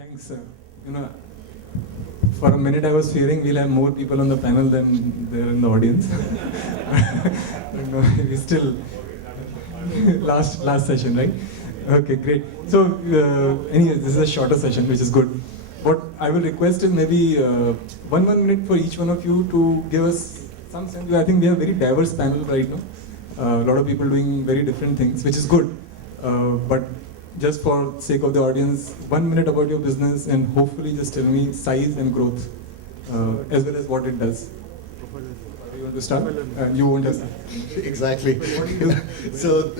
Thanks. You know, for a minute I was fearing we'll have more people on the panel than there in the audience. But no, we still last session, right? Okay, great. So, anyway, this is a shorter session, which is good. What I will request is maybe one minute for each one of you to give us some sense. I think we have a very diverse panel right now. A lot of people doing very different things, which is good. But just for sake of the audience, 1 minute about your business and hopefully just tell me size and growth as well as what it does. You want to start? You won't have Exactly. So,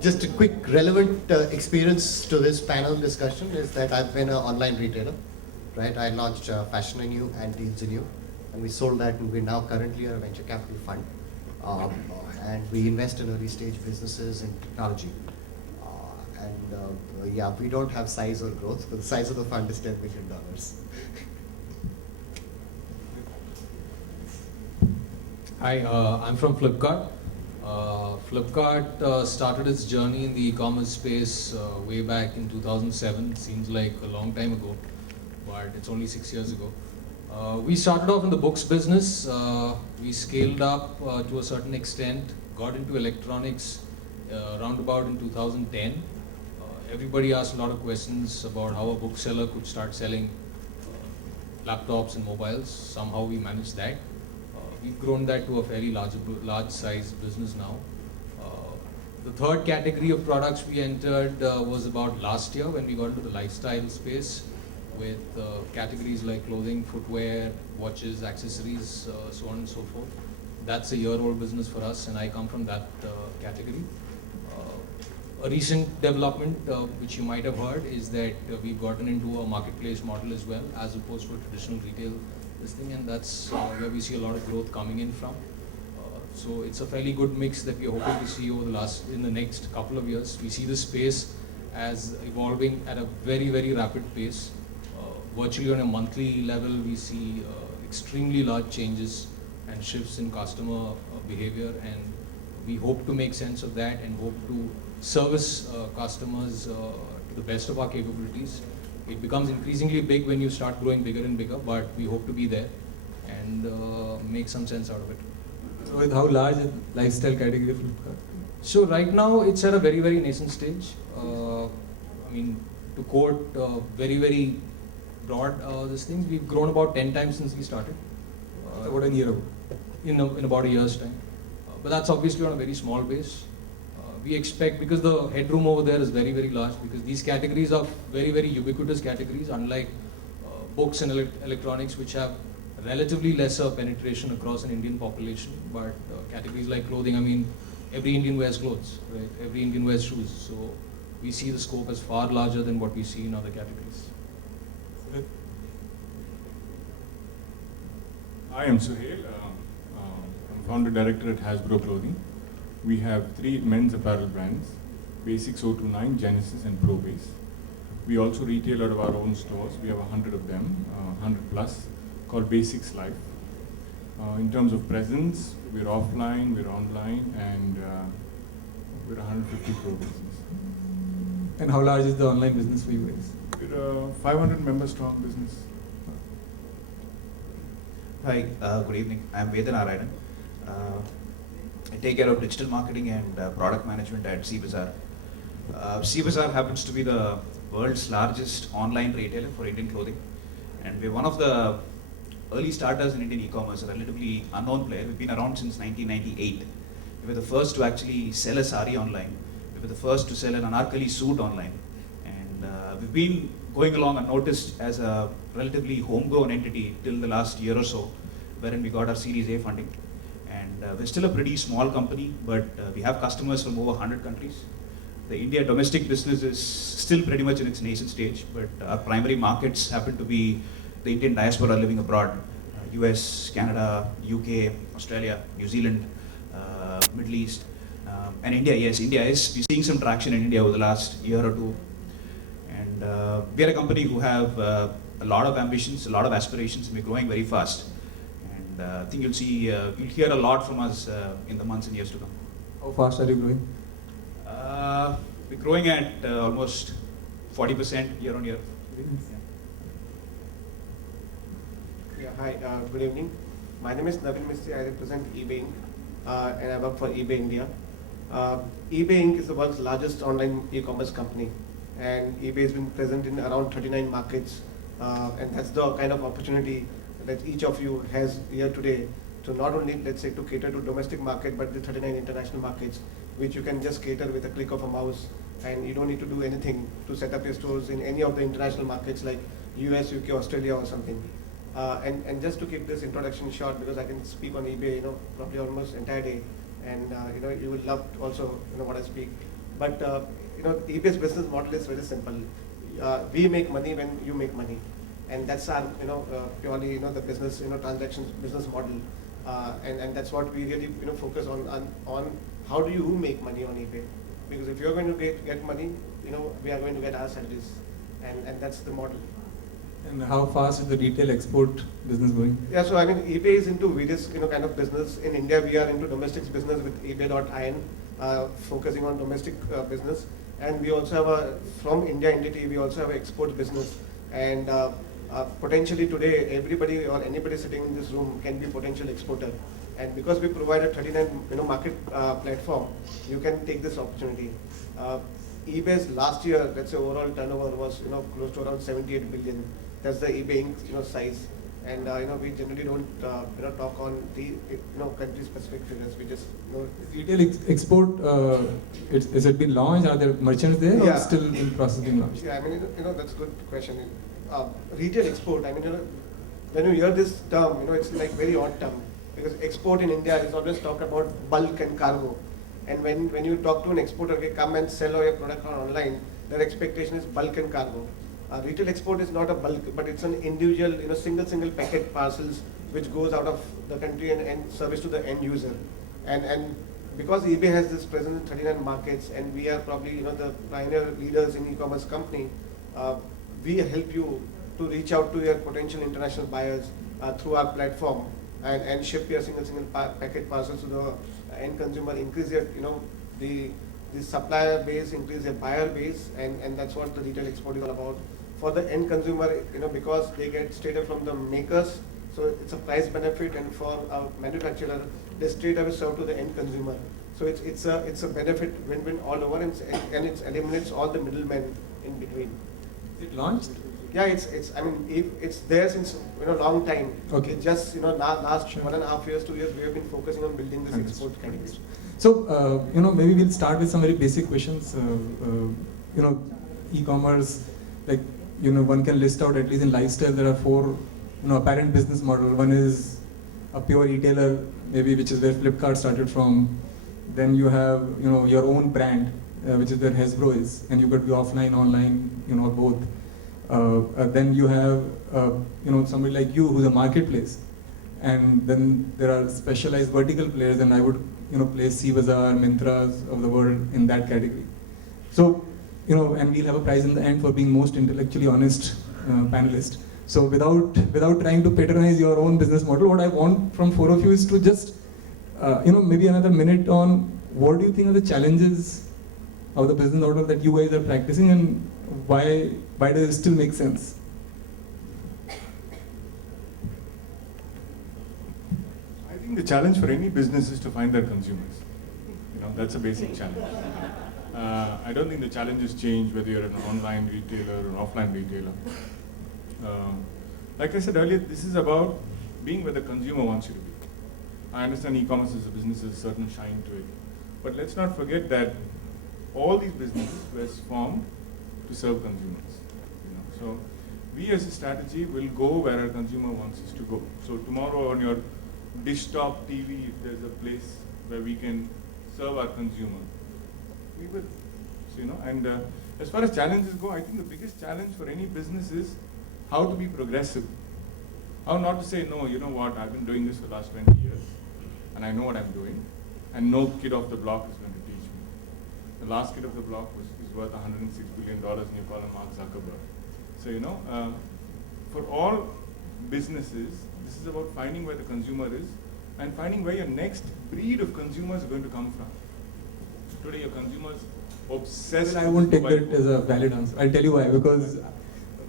just a quick relevant experience to this panel discussion is that I've been an online retailer, right? I launched Fashion in You and Deals in You, and we sold that, and we're now currently a venture capital fund. And we invest in early stage businesses and technology. Yeah, we don't have size or growth, but the size of the fund is $10 million. Hi, I'm from Flipkart. Flipkart started its journey in the e-commerce space way back in 2007. Seems like a long time ago, but it's only 6 years ago. We started off in the books business. We scaled up to a certain extent, got into electronics roundabout in 2010. Everybody asked a lot of questions about how a bookseller could start selling laptops and mobiles. Somehow we managed that. We've grown that to a fairly large size business now. The third category of products we entered was about last year when we got into the lifestyle space with categories like clothing, footwear, watches, accessories, so on and so forth. That's a year-old business for us, and I come from that category. A recent development, which you might have heard, is that we've gotten into a marketplace model as well, as opposed to a traditional retail listing, and that's where we see a lot of growth coming in from. So it's a fairly good mix that we're hoping to see in the next couple of years. We see the space as evolving at a very, very rapid pace. Virtually on a monthly level, we see extremely large changes and shifts in customer behavior, and we hope to make sense of that and hope to service customers to the best of our capabilities. It becomes increasingly big when you start growing bigger and bigger, but we hope to be there and make some sense out of it. So with how large is lifestyle category of Flipkart? So right now it's at a very, very nascent stage. I mean, to quote very, very broad this thing, we've grown about 10 times since we started. About a year ago. In about a year's time. But that's obviously on a very small base. We expect, because the headroom over there is very, very large, because these categories are very, very ubiquitous categories, unlike books and electronics, which have relatively lesser penetration across an Indian population. But categories like clothing, I mean, every Indian wears clothes, right? Every Indian wears shoes. So we see the scope as far larger than what we see in other categories. I am Suhail. I'm founder director at Hasbro Clothing. We have 3 men's apparel brands: Basics 029, Genesis, and ProBase. We also retail out of our own stores. We have 100 of them, 100 plus, called Basics Life. In terms of presence, we're offline, we're online, and we're 150 crore business. And how large is the online business for you guys? We're a 500 member strong business. Hi, good evening. I'm Vedan Narayanan. I take care of digital marketing and product management at CBazaar. CBazaar happens to be the world's largest online retailer for Indian clothing, and we're one of the early starters in Indian e-commerce, a relatively unknown player. We've been around since 1998. We were the first to actually sell a sari online. We were the first to sell an anarkali suit online, and we've been going along unnoticed as a relatively homegrown entity till the last year or so, wherein we got our Series A funding. And we're still a pretty small company, but we have customers from over 100 countries. The India domestic business is still pretty much in its nascent stage, but our primary markets happen to be the Indian diaspora living abroad: US, Canada, UK, Australia, New Zealand, Middle East, and India. Yes, we're seeing some traction in India over the last year or two. And we are a company who have a lot of ambitions, a lot of aspirations, and we're growing very fast. And I think you'll hear a lot from us in the months and years to come. How fast are you growing? We're growing at almost 40% year on year. Yeah, hi, good evening. My name is Navin Mistry. I represent eBay Inc. And I work for eBay India. eBay Inc. is the world's largest online e-commerce company, and eBay has been present in around 39 markets. And that's the kind of opportunity that each of you has here today to not only, let's say, to cater to domestic market, but the 39 international markets, which you can just cater with a click of a mouse, and you don't need to do anything to set up your stores in any of the international markets like US, UK, Australia or something. And just to keep this introduction short, because I can speak on eBay, probably almost entire day, and you will love also, what I speak. But eBay's business model is very simple. We make money when you make money, and that's our, purely, the business, transactions business model, and that's what we really, focus on how do you make money on eBay, because if you're going to get money, we are going to get our salaries, and that's the model. And how fast is the retail export business going? Yeah, so I mean, eBay is into various kind of business. In India, we are into domestic business with eBay.in, focusing on domestic business, and we also have from India entity, we also have an export business, and potentially today, everybody or anybody sitting in this room can be a potential exporter, and because we provide a 39 market platform, you can take this opportunity. eBay's last year, let's say overall turnover was close to around 78 billion. That's the eBay Inc. Size, and we generally don't talk on the country specific figures. We just Retail export, is it been launched? Are there merchants there, or Yeah. still in process being launched? Yeah, I mean that's a good question. Retail export, I mean when you hear this term, it's like very odd term, because export in India is always talked about bulk and cargo, and when you talk to an exporter, okay, come and sell your product online, their expectation is bulk and cargo. Retail export is not a bulk, but it's an individual, single packet parcels which goes out of the country and service to the end user. And because eBay has this presence in 39 markets, and we are probably the pioneer leaders in e-commerce company, we help you to reach out to your potential international buyers through our platform and ship your single packet parcels to the end consumer, increase your the supplier base, increase your buyer base, and that's what the retail export is all about. For the end consumer, because they get straight up from the makers, so it's a price benefit, and for a manufacturer, they straight away serve to the end consumer. So it's a benefit win-win all over, and it eliminates all the middlemen in between. Is it launched? Yeah, it's there since long time. Okay. It's just last Sure. 1.5 years, 2 years, we have been focusing on building this Understood. export category. So, maybe we'll start with some very basic questions. E-commerce, like, one can list out, at least in lifestyle, there are 4, apparent business model. One is a pure retailer, maybe, which is where Flipkart started from. Then you have, your own brand, which is where Hasbro is, and you could be offline, online, both. Then you have, somebody like you who's a marketplace. And then there are specialized vertical players, and I would, place CBazaar, Myntras of the world in that category. So, and we'll have a prize in the end for being most intellectually honest panelist. So without trying to patronize your own business model, what I want from 4 of you is to just, maybe another minute on what do you think are the challenges of the business model that you guys are practicing, and why does it still make sense? I think the challenge for any business is to find their consumers. That's a basic challenge. I don't think the challenges change whether you're an online retailer or an offline retailer. Like I said earlier, this is about being where the consumer wants you to be. I understand e-commerce as a business has a certain shine to it, but let's not forget that all these businesses were formed to serve consumers. So we as a strategy will go where our consumer wants us to go. So tomorrow on your dish top TV, if there's a place where we can serve our consumer, we will. So, and as far as challenges go, I think the biggest challenge for any business is how to be progressive. How not to say, no, you know what, I've been doing this for the last 20 years, and I know what I'm doing, and no kid off the block is going to teach me. The last kid off the block is worth $106 billion, and you call him Mark Zuckerberg. So, for all businesses, this is about finding where the consumer is, and finding where your next breed of consumers are going to come from. Today, your consumers obsessed. Well, I won't take with that as a valid answer. I'll tell you why. Because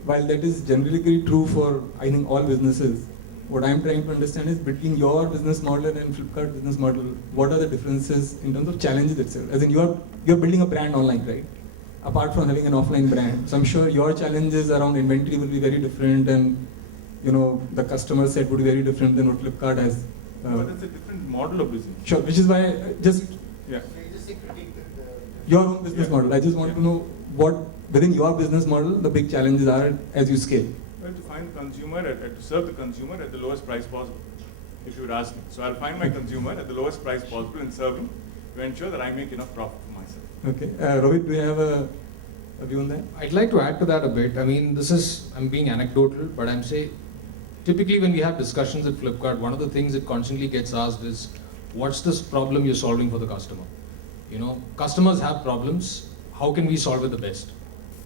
while that is generally true for, I think, all businesses, what I'm trying to understand is between your business model and Flipkart business model, what are the differences in terms of challenges itself? As in you're building a brand online, right? Apart from having an offline brand. So I'm sure your challenges around inventory will be very different, and the customer set would be very different than what Flipkart has. But it's a different model of business. Sure, which is why just Yeah. your own business Yeah. model. I just want to know what within your business model the big challenges are as you scale. Well, to find consumer, to serve the consumer at the lowest price possible, if you would ask me. So I'll find my consumer at the lowest price possible and serve him to ensure that I make enough profit for myself. Okay. Rohit, do you have a view on that? I'd like to add to that a bit. I mean, I'm being anecdotal, but I'm saying, typically when we have discussions at Flipkart, one of the things that constantly gets asked is, what's this problem you're solving for the customer? Customers have problems, how can we solve it the best?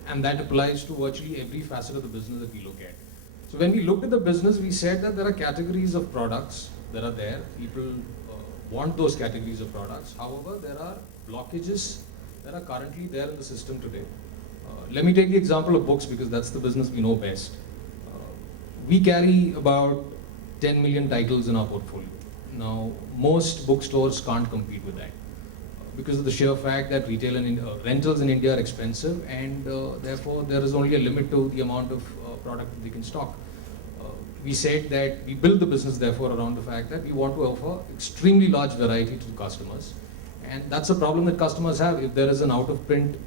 And that applies to virtually every facet of the business that we look at. So when we looked at the business, we said that there are categories of products that are there. People want those categories of products. However, there are blockages that are currently there in the system today. Let me take the example of books because that's the business we know best. We carry about 10 million titles in our portfolio. Now, most bookstores can't compete with that because of the sheer fact that retail and rentals in India are expensive, and therefore there is only a limit to the amount of product that they can stock. We said that we build the business therefore around the fact that we want to offer extremely large variety to customers, and that's a problem that customers have. If there is an out of print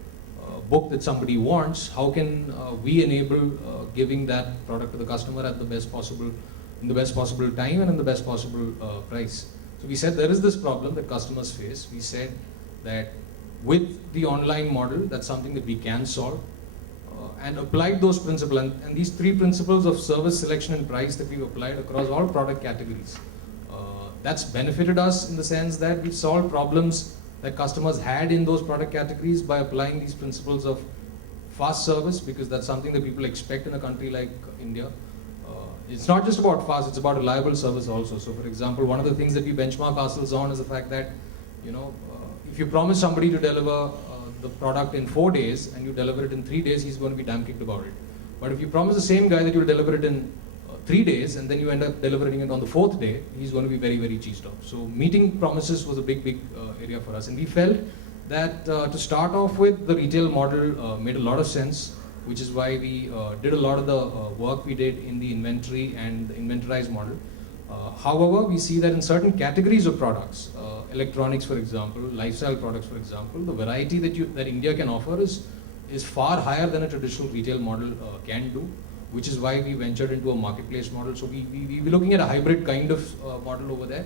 book that somebody wants, how can we enable giving that product to the customer at the best possible, in the best possible time and in the best possible price? So we said there is this problem that customers face. We said that with the online model, that's something that we can solve, and applied those principles. And these three principles of service, selection, and price that we've applied across all product categories, that's benefited us in the sense that we've solved problems that customers had in those product categories by applying these principles of fast service, because that's something that people expect in a country like India. It's not just about fast, it's about reliable service also. So for example, one of the things that we benchmark ourselves on is the fact that, if you promise somebody to deliver the product in 4 days and you deliver it in 3 days, he's going to be damn kicked about it. But if you promise the same guy that you'll deliver it in 3 days and then you end up delivering it on the 4th day, he's going to be very, very cheesed off. So meeting promises was a big area for us. And we felt that to start off with, the retail model made a lot of sense, which is why we did a lot of the work we did in the inventory and the inventorized model. However, we see that in certain categories of products, electronics for example, lifestyle products for example, the variety that India can offer is far higher than a traditional retail model can do, which is why we ventured into a marketplace model. So we're looking at a hybrid kind of model over there.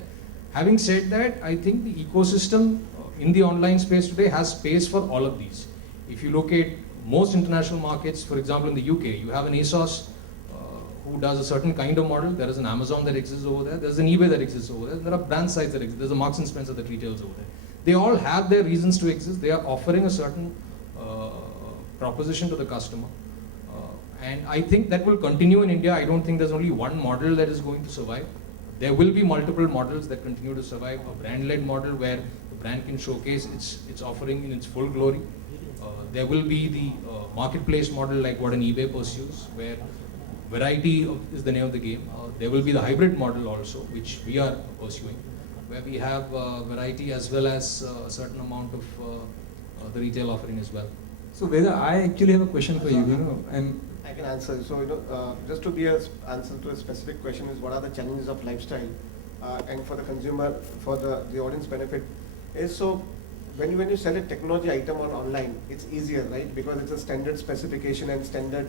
Having said that, I think the ecosystem in the online space today has space for all of these. If you look at most international markets, for example in the UK, you have an ASOS who does a certain kind of model. There is an Amazon that exists over there. There's an eBay that exists over there. There are brand sites that exist. There's a Marks and Spencer that retails over there. They all have their reasons to exist. They are offering a certain proposition to the customer. And I think that will continue in India. I don't think there's only one model that is going to survive. There will be multiple models that continue to survive. A brand-led model where the brand can showcase its offering in its full glory. There will be the marketplace model like what an eBay pursues, where variety is the name of the game. There will be the hybrid model also, which we are pursuing, where we have variety as well as a certain amount of the retail offering as well. So Veda, I actually have a question for you. And I can answer. So just to be an answer to a specific question is what are the challenges of lifestyle, and for the consumer, for the audience benefit, is so when you sell a technology item online, it's easier, right? Because it's a standard specification and standard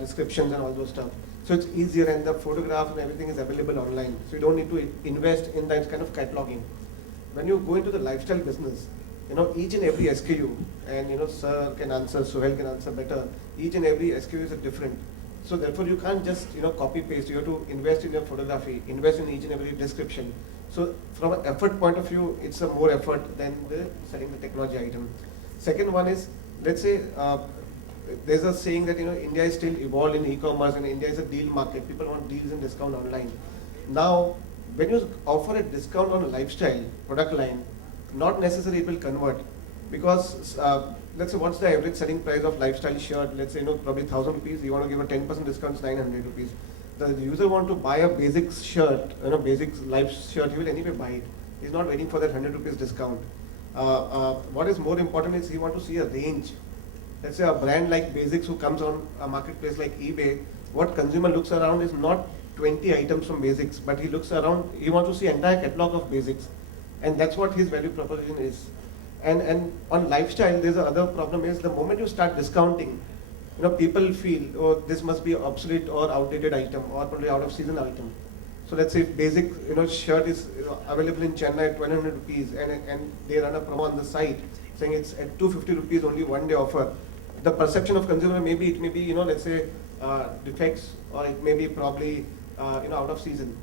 descriptions and all those stuff. So it's easier, and the photograph and everything is available online. So you don't need to invest in that kind of cataloging. When you go into the lifestyle business, each and every SKU, and Sir can answer, Suhail can answer better, each and every SKU is different. So therefore you can't just copy paste. You have to invest in your photography, invest in each and every description. So from an effort point of view, it's a more effort than selling the technology item. Second one is, let's say there's a saying that India is still evolved in e-commerce and India is a deal market. People want deals and discount online. Now, when you offer a discount on a lifestyle product line, not necessarily it will convert, because let's say what's the average selling price of lifestyle shirt? Let's say probably 1,000 rupees. You want to give a 10% discount, it's 900 rupees. the user want to buy a basic shirt, basic life shirt, he will anyway buy it. He's not waiting for that 100 rupees discount. What is more important is he want to see a range. Let's say a brand like Basics who comes on a marketplace like eBay, what consumer looks around is not 20 items from Basics, but he looks around, he wants to see entire catalog of Basics. And that's what his value proposition is. And on lifestyle, there's another problem is the moment you start discounting, people feel, oh, this must be an obsolete or outdated item or probably out of season item. So let's say if basic, shirt is available in Chennai at 1,200 rupees and they run a promo on the site saying it's at 250 rupees only one day offer. The perception of consumer maybe it may be, let's say defects or it may be probably, out of season.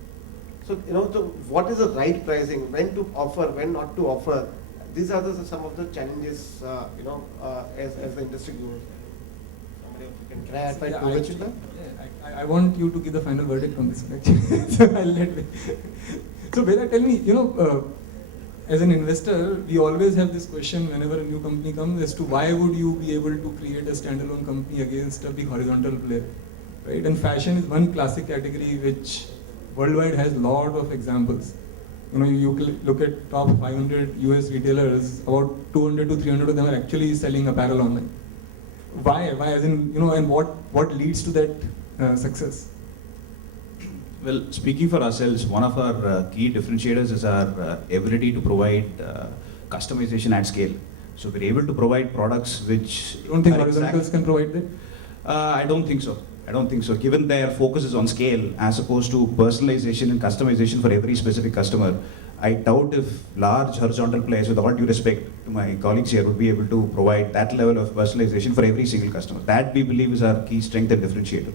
So, so what is the right pricing, when to offer, when not to offer? These are some of the challenges, as the industry grows. Can I add my Yeah, two words to that? I want you to give the final verdict on this actually. So I'll let me. So Veda, tell me, as an investor, we always have this question whenever a new company comes as to why would you be able to create a standalone company against a big horizontal player, right? And fashion is one classic category which worldwide has a lot of examples. You look at top 500 US retailers, about 200 to 300 of them are actually selling apparel online. Why? As in, and what leads to that success? Well, speaking for ourselves, one of our key differentiators is our ability to provide customization at scale. So we're able to provide products which... You don't think are horizontals can provide that? I don't think so. I don't think so. Given their focus is on scale as opposed to personalization and customization for every specific customer, I doubt if large horizontal players, with all due respect to my colleagues here, would be able to provide that level of personalization for every single customer. That we believe is our key strength and differentiator.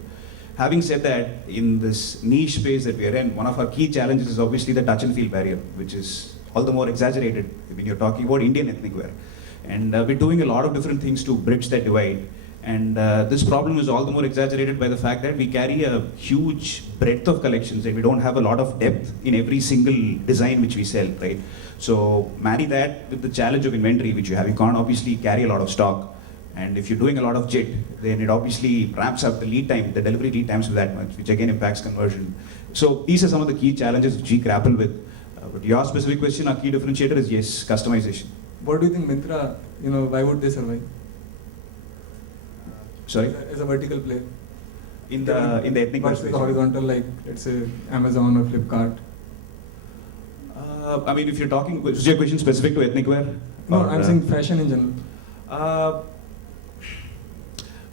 Having said that, in this niche space that we are in, one of our key challenges is obviously the touch and feel barrier, which is all the more exaggerated when you're talking about Indian ethnic wear. And we're doing a lot of different things to bridge that divide. And this problem is all the more exaggerated by the fact that we carry a huge breadth of collections and we don't have a lot of depth in every single design which we sell, right? So marry that with the challenge of inventory which you have. You can't obviously carry a lot of stock. And if you're doing a lot of JIT, then it obviously ramps up the lead time, the delivery lead times that much, which again impacts conversion. So these are some of the key challenges which we grapple with. But your specific question, our key differentiator is yes, customization. What do you think Myntra, why would they survive? Sorry? As a vertical player. In the ethnic wear versus space. the horizontal, like let's say Amazon or Flipkart. I mean, if you're talking, is your question specific to ethnic wear? No, Or, I'm saying fashion in general.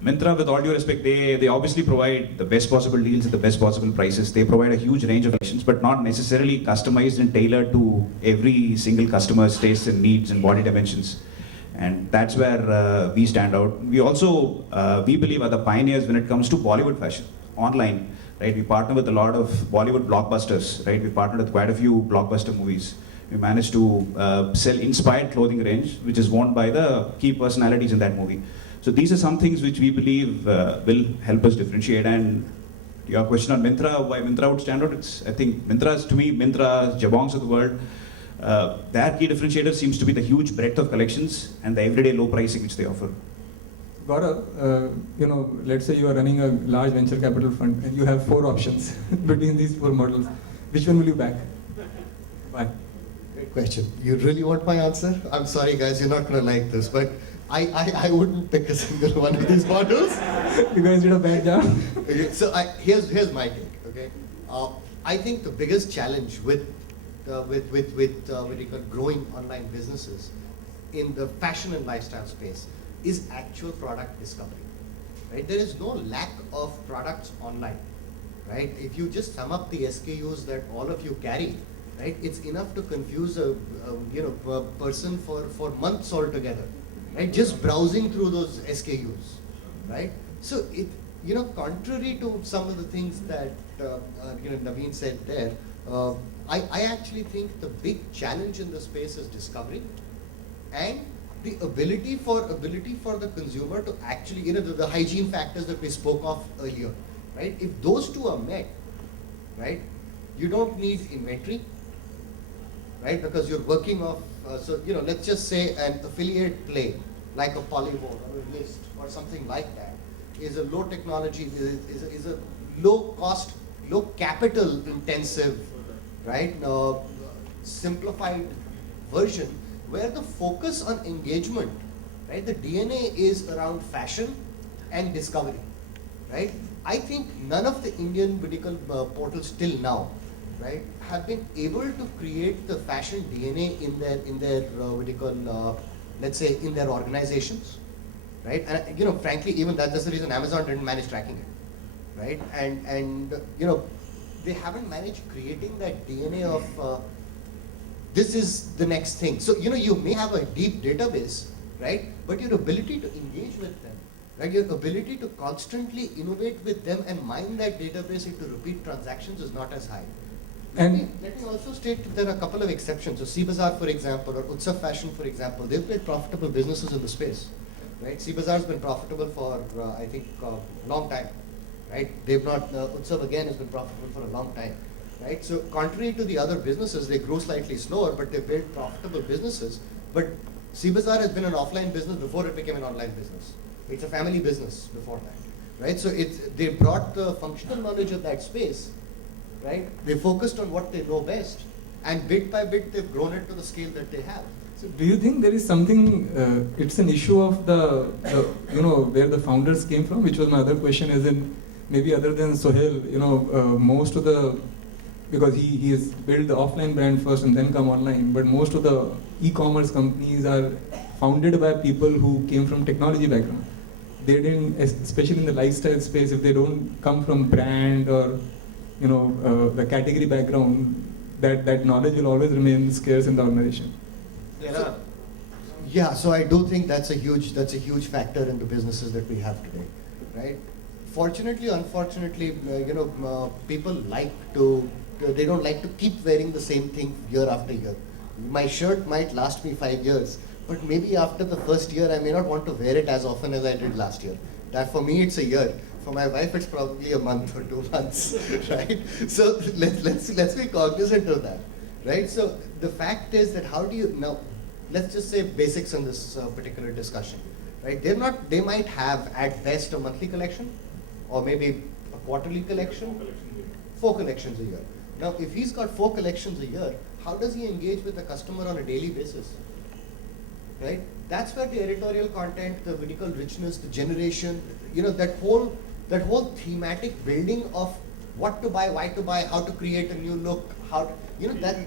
Myntra, with all due respect, they obviously provide the best possible deals at the best possible prices. They provide a huge range of collections, but not necessarily customized and tailored to every single customer's tastes and needs and body dimensions. And that's where we stand out. We also, we believe, are the pioneers when it comes to Bollywood fashion, online. Right? We partner with a lot of Bollywood blockbusters. Right? We partnered with quite a few blockbuster movies. We managed to sell inspired clothing range, which is worn by the key personalities in that movie. So these are some things which we believe will help us differentiate. And your question on Myntra, why Myntra would stand out, I think Myntra's, to me, Myntra's, Jabongs of the world, their key differentiator seems to be the huge breadth of collections and the everyday low pricing which they offer. Gaurav, let's say you are running a large venture capital fund and you have 4 options between these 4 models. Which one will you back? Why? Great question. You really want my answer? I'm sorry guys, you're not going to like this, but I wouldn't pick a single one of these models. You guys did a bad job. Okay, so here's my take. Okay, I think the biggest challenge with growing online businesses in the fashion and lifestyle space is actual product discovery. Right? There is no lack of products online. Right? If you just sum up the SKUs that all of you carry, right, it's enough to confuse a person for months altogether. Right? Just browsing through those SKUs. Right? So it contrary to some of the things that Naveen said there, I actually think the big challenge in the space is discovery and the ability for the consumer to actually, the hygiene factors that we spoke of earlier, right? If those two are met, right, you don't need inventory, right? Because you're working off, let's just say an affiliate play like a Polymode or a List or something like that is a low technology, is a low cost low capital intensive, right, simplified version where the focus on engagement, right, the DNA is around fashion and discovery, right? I think none of the Indian medical portals till now, right, have been able to create the fashion DNA in their what do you call, let's say in their organizations, right? And you know, frankly, even that's the reason Amazon didn't manage tracking it, right? And you know, they haven't managed creating that DNA of this is the next thing. So you know, you may have a deep database, right? But your ability to engage with them, right? Your ability to constantly innovate with them and mine that database into repeat transactions is not as high. Let me also state that there are a couple of exceptions. So CBazaar, for example, or Utsav Fashion, for example, they've built profitable businesses in the space, right? CBazaar has been profitable for, I think, a long time, right? They've not, Utsav again has been profitable for a long time, right? So contrary to the other businesses, they grow slightly slower, but they build profitable businesses. But CBazaar has been an offline business before it became an online business. It's a family business before that, right? So they brought the functional knowledge of that space, right? They focused on what they know best, and bit by bit they've grown it to the scale that they have. So do you think there is something, it's an issue of the you know, where the founders came from, which was my other question, as in maybe other than Sohail, you know, most of the, because he has built the offline brand first and then come online, but most of the e-commerce companies are founded by people who came from technology background. They didn't, especially in the lifestyle space, if they don't come from brand or, you know, the category background, that knowledge will always remain scarce in the organization. Yeah, so I do think that's a huge factor in the businesses that we have today, right? Fortunately, unfortunately, you know, people like to, they don't like to keep wearing the same thing year after year. My shirt might last me 5 years, but maybe after the first year, I may not want to wear it as often as I did last year. That for me, it's a year. For my wife, it's probably a month or 2 months, right? So let's be cognizant of that, right? So the fact is that how do you, now, let's just say basics in this particular discussion, right? They might have at best a monthly collection, or maybe a quarterly collection, 4 collections a year. Now, if he's got 4 collections a year, how does he engage with the customer on a daily basis, right? That's where the editorial content, the vertical richness, the generation, you know, that whole thematic building of what to buy, why to buy, how to create a new look, how to, you know, that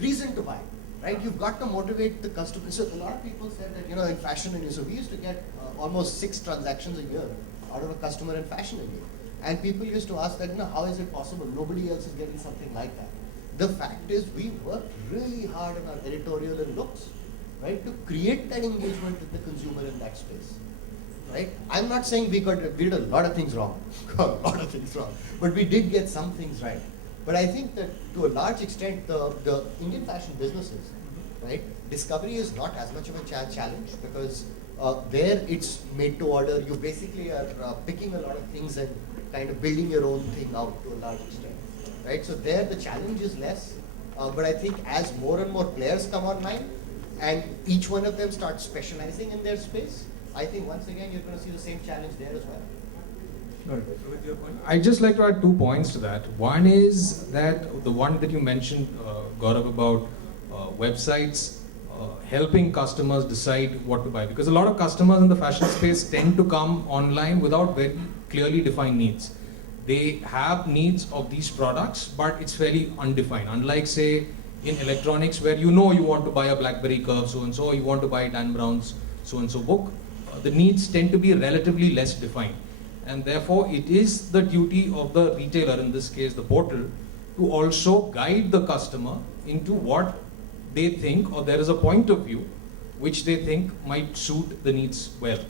reason to buy, right? You've got to motivate the customer. So a lot of people said that, you know, in fashion and so we used to get almost 6 transactions a year out of a customer in fashion and and people used to ask that, you know, how is it possible? Nobody else is getting something like that. The fact is we worked really hard on our editorial and looks, right, to create that engagement with the consumer in that space, right? I'm not saying we did a lot of things wrong, but we did get some things right. But I think that to a large extent, the Indian fashion businesses, right, discovery is not as much of a challenge because there it's made to order. You basically are picking a lot of things and kind of building your own thing out to a large extent, right? So there the challenge is less, but I think as more and more players come online and each one of them starts specializing in their space, I think once again you're going to see the same challenge there as well. With your point? I'd just like to add 2 points to that. One is that the one that you mentioned, Gaurav, about websites helping customers decide what to buy. Because a lot of customers in the fashion space tend to come online without very clearly defined needs. They have needs of these products, but it's fairly undefined. Unlike, say, in electronics, where you know you want to buy a BlackBerry Curve so-and-so, or you want to buy Dan Brown's so-and-so book, the needs tend to be relatively less defined. And therefore, it is the duty of the retailer, in this case the portal, to also guide the customer into what they think, or there is a point of view which they think might suit the needs well.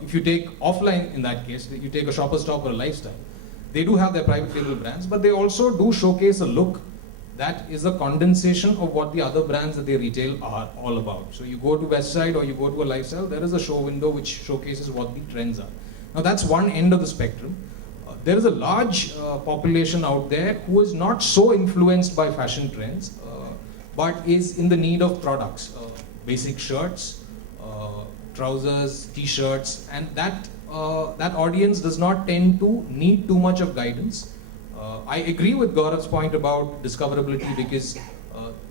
If you take offline, in that case, you take a Shoppers Stop or a Lifestyle, they do have their private label brands, but they also do showcase a look that is a condensation of what the other brands that they retail are all about. So you go to Westside or you go to a Lifestyle, there is a show window which showcases what the trends are. Now that's one end of the spectrum. There is a large population out there who is not so influenced by fashion trends, but is in the need of products, basic shirts, trousers, t-shirts, and that audience does not tend to need too much of guidance. I agree with Gaurav's point about discoverability because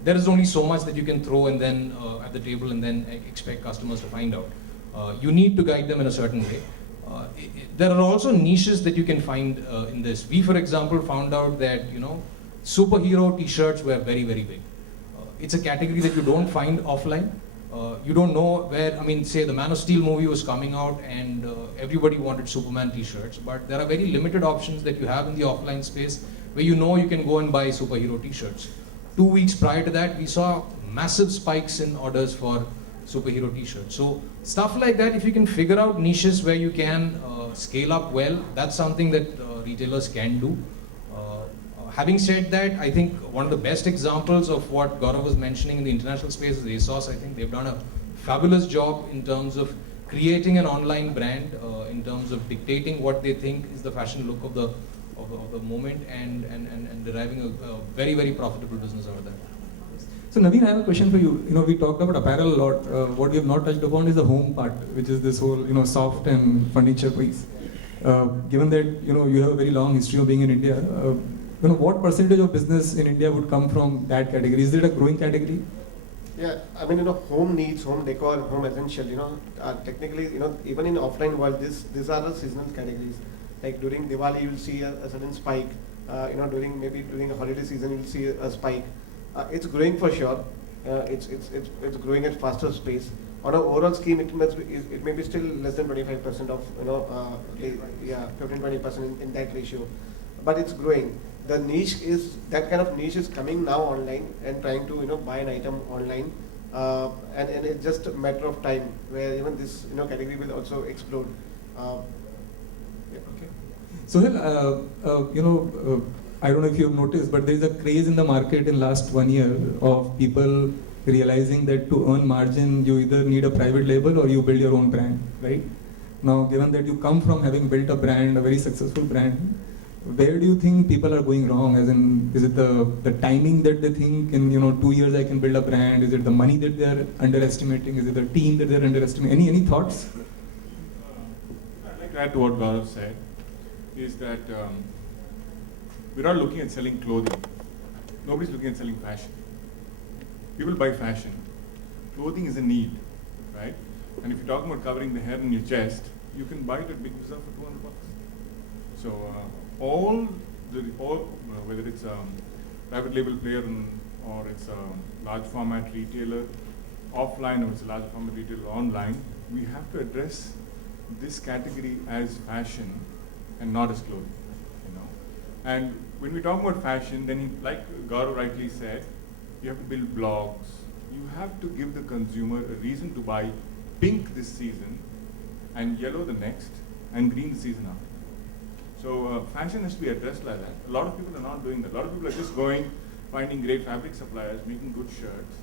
there is only so much that you can throw and then at the table and then expect customers to find out. You need to guide them in a certain way. There are also niches that you can find in this. We, for example, found out that superhero T-shirts were very, very big. It's a category that you don't find offline. You don't know where, say the Man of Steel movie was coming out and everybody wanted Superman T-shirts, but there are very limited options that you have in the offline space where you can go and buy superhero T-shirts. 2 weeks prior to that, we saw massive spikes in orders for superhero T-shirts. So stuff like that, if you can figure out niches where you can scale up well, that's something that retailers can do. Having said that, I think one of the best examples of what Gaurav was mentioning in the international space is ASOS. I think they've done a fabulous job in terms of creating an online brand, in terms of dictating what they think is the fashion look of the moment and deriving a very, very profitable business out of that. So Naveen, I have a question for you. We talked about apparel a lot. What we have not touched upon is the home part, which is this whole soft and furniture piece. Given that you have a very long history of being in India, what percentage of business in India would come from that category? Is it a growing category? Yeah, home needs, home decor, home essential. Technically, even in offline world, these are the seasonal categories. Like during Diwali, you will see a sudden spike. During a holiday season, you will see a spike. It's growing for sure. It's growing at faster pace. On an overall scheme, it may be still less than 25% of 15-20% in that ratio, but it's growing. The niche is that kind of niche is coming now online and trying to buy an item online, and it's just a matter of time where even this category will also explode. Okay. Sohail, I don't know if you've noticed, but there is a craze in the market in last 1 year of people realizing that to earn margin, you either need a private label or you build your own brand, right? Now, given that you come from having built a brand, a very successful brand, where do you think people are going wrong? As in, is it the timing that they think in 2 years I can build a brand? Is it the money that they are underestimating? Is it the team that they are underestimating? Any thoughts? I'd like to add to what Gaurav said, is that we're not looking at selling clothing. Nobody's looking at selling fashion. People buy fashion. Clothing is a need, right? And if you're talking about covering the hair in your chest, you can buy it at Big Bazaar for $200. So whether it's a private label player or it's a large format retailer offline or it's a large format retailer online, we have to address this category as fashion and not as clothing. And when we talk about fashion, then like Gaurav rightly said, you have to build blogs. You have to give the consumer a reason to buy pink this season and yellow the next and green the season after. So fashion has to be addressed like that. A lot of people are not doing that. A lot of people are just going, finding great fabric suppliers, making good shirts,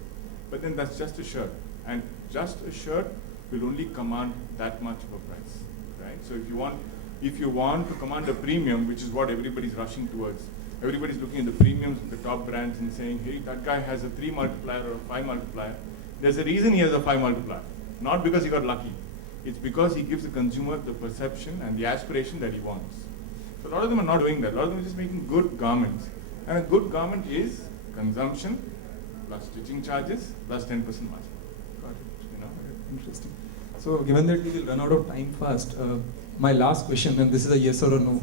but then that's just a shirt. And just a shirt will only command that much of a price, right? So if you want to command a premium, which is what everybody's rushing towards, everybody's looking at the premiums of the top brands and saying, hey, that guy has a 3 multiplier or a 5 multiplier. There's a reason he has a 5 multiplier, not because he got lucky. It's because he gives the consumer the perception and the aspiration that he wants. So a lot of them are not doing that. A lot of them are just making good garments. And a good garment is consumption plus stitching charges plus 10% margin. Got it. Interesting. So given that we will run out of time fast, my last question, and this is a yes or a no.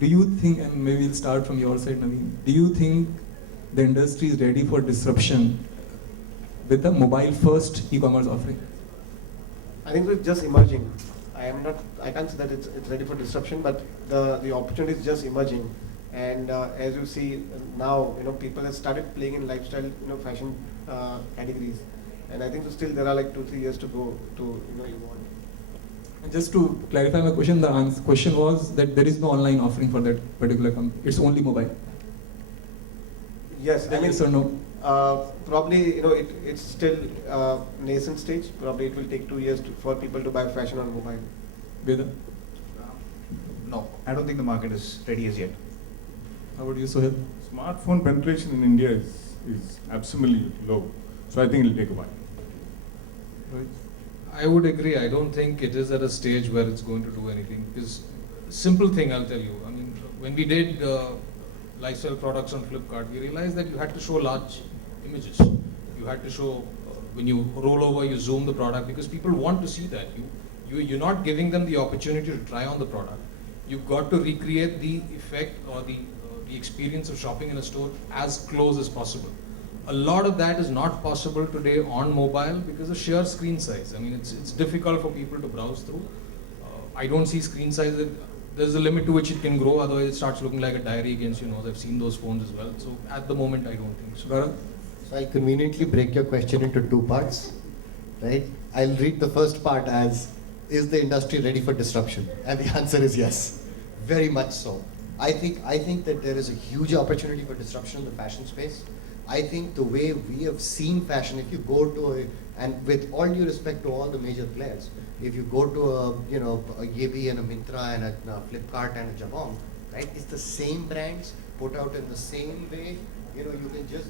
Do you think, and maybe we'll start from your side, Naveen, do you think the industry is ready for disruption with a mobile first e-commerce offering? I think it's just emerging. I can't say that it's ready for disruption, but the opportunity is just emerging. And as you see now, people have started playing in lifestyle, fashion categories. And I think still there are like 2-3 years to go to evolve. And just to clarify my question, the question was that there is no online offering for that particular company. It's only mobile. Yes, Yes or no? Probably it's still nascent stage. Probably it will take 2 years for people to buy fashion on mobile. Veda? No, I don't think the market is ready as yet. How about you, Sohail? Smartphone penetration in India is absolutely low. So I think it'll take a while. Right. I would agree. I don't think it is at a stage where it's going to do anything. Because simple thing I'll tell you. when we did lifestyle products on Flipkart, we realized that you had to show large images. You had to show when you roll over, you zoom the product because people want to see that. You're not giving them the opportunity to try on the product. You've got to recreate the effect or the experience of shopping in a store as close as possible. A lot of that is not possible today on mobile because of sheer screen size. I mean, it's difficult for people to browse through. I don't see screen size. There's a limit to which it can grow, otherwise it starts looking like a diary against your nose. I've seen those phones as well. So at the moment, I don't think so. Gaurav? So I'll conveniently break your question into two parts, right? I'll read the first part as, is the industry ready for disruption? And the answer is yes, very much so. I think that there is a huge opportunity for disruption in the fashion space. I think the way we have seen fashion, if you go to and with all due respect to all the major players, if you go to a Yebi and a Myntra and a Flipkart and a Jabong, right? It's the same brands put out in the same way. You can just,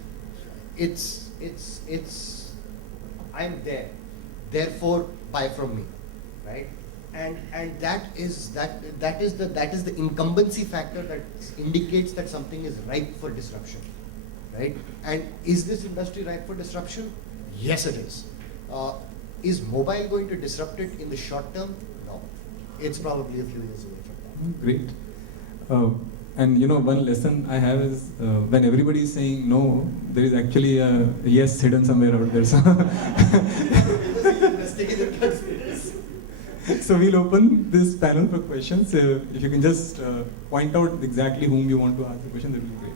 I'm there. Therefore, buy from me, right? And that is the incumbency factor that indicates that something is ripe for disruption, right? And is this industry ripe for disruption? Yes, it is. Is mobile going to disrupt it in the short term? No. It's probably a few years away from that. Great. And one lesson I have is when everybody is saying no, there is actually a yes hidden somewhere out there. So we'll open this panel for questions. If you can just point out exactly whom you want to ask the question, that will be great.